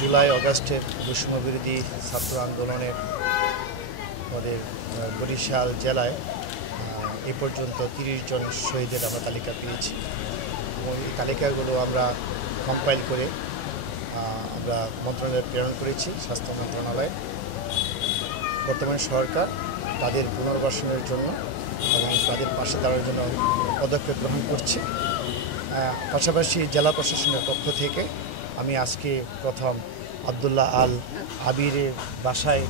জুলাই অগাস্টের বৈষম্যবিরোধী ছাত্র আন্দোলনের আমাদের বরিশাল জেলায় এ পর্যন্ত ৩০ জন শহীদের আমরা তালিকা পেয়েছি এবং এই তালিকাগুলো আমরা কম্পাইল করে আমরা মন্ত্রণালয়ে প্রেরণ করেছি স্বাস্থ্য মন্ত্রণালয়ে। বর্তমান সরকার তাদের পুনর্বাসনের জন্য এবং তাদের পাশে দাঁড়ানোর জন্য পদক্ষেপ গ্রহণ করছে। পাশাপাশি জেলা প্রশাসনের পক্ষ থেকে আমি আজকে প্রথম আবদুল্লাহ আল আবিরের বাসায়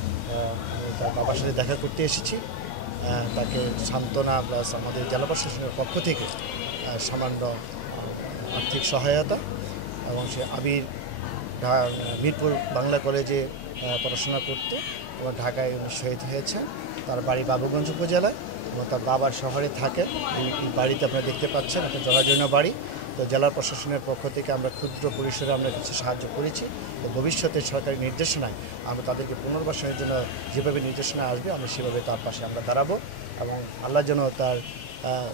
তার বাবার সাথে দেখা করতে এসেছি। তাকে সান্ত্বনা প্লাস আমাদের জেলা প্রশাসনের পক্ষ থেকে সামান্য আর্থিক সহায়তা এবং সে আবির মিরপুর বাংলা কলেজে পড়াশোনা করতে এবং ঢাকায় শহীদ হয়েছে। তার বাড়ি বাবুগঞ্জ উপজেলায় এবং তার বাবার শহরে থাকে। এই বাড়িতে আপনারা দেখতে পাচ্ছেন একটা জরাজীর্ণ বাড়ি। তো জেলা প্রশাসনের পক্ষ থেকে আমরা ক্ষুদ্র পরিসরে আমরা কিছু সাহায্য করেছি। তো ভবিষ্যতে সরকারি নির্দেশনায় আমরা তাদেরকে পুনর্বাসনের জন্য যেভাবে নির্দেশনা আসবে আমরা সেভাবে তার পাশে আমরা দাঁড়াবো এবং আল্লাহ যেন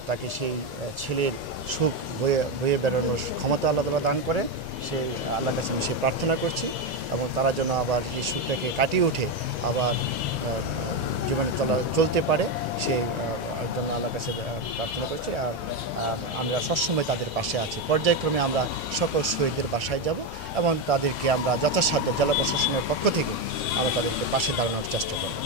তাকে সেই ছেলের সুখ বয়ে বেরোনোর ক্ষমতা আল্লাহ তাআলা দান করে, সেই আল্লাহর কাছে আমি সে প্রার্থনা করছি এবং তারা যেন আবার এই সুখটাকে কাটিয়ে উঠে আবার জীবনে চলতে পারে সেই জন্য আল্লাহর কাছে প্রার্থনা করছি। আর আমরা সবসময় তাদের পাশে আছি। পর্যায়ক্রমে আমরা সকল শহীদদের বাসায় যাব এবং তাদেরকে আমরা যথাসাধ্য জেলা প্রশাসনের পক্ষ থেকে আমরা তাদেরকে পাশে দাঁড়ানোর চেষ্টা করব।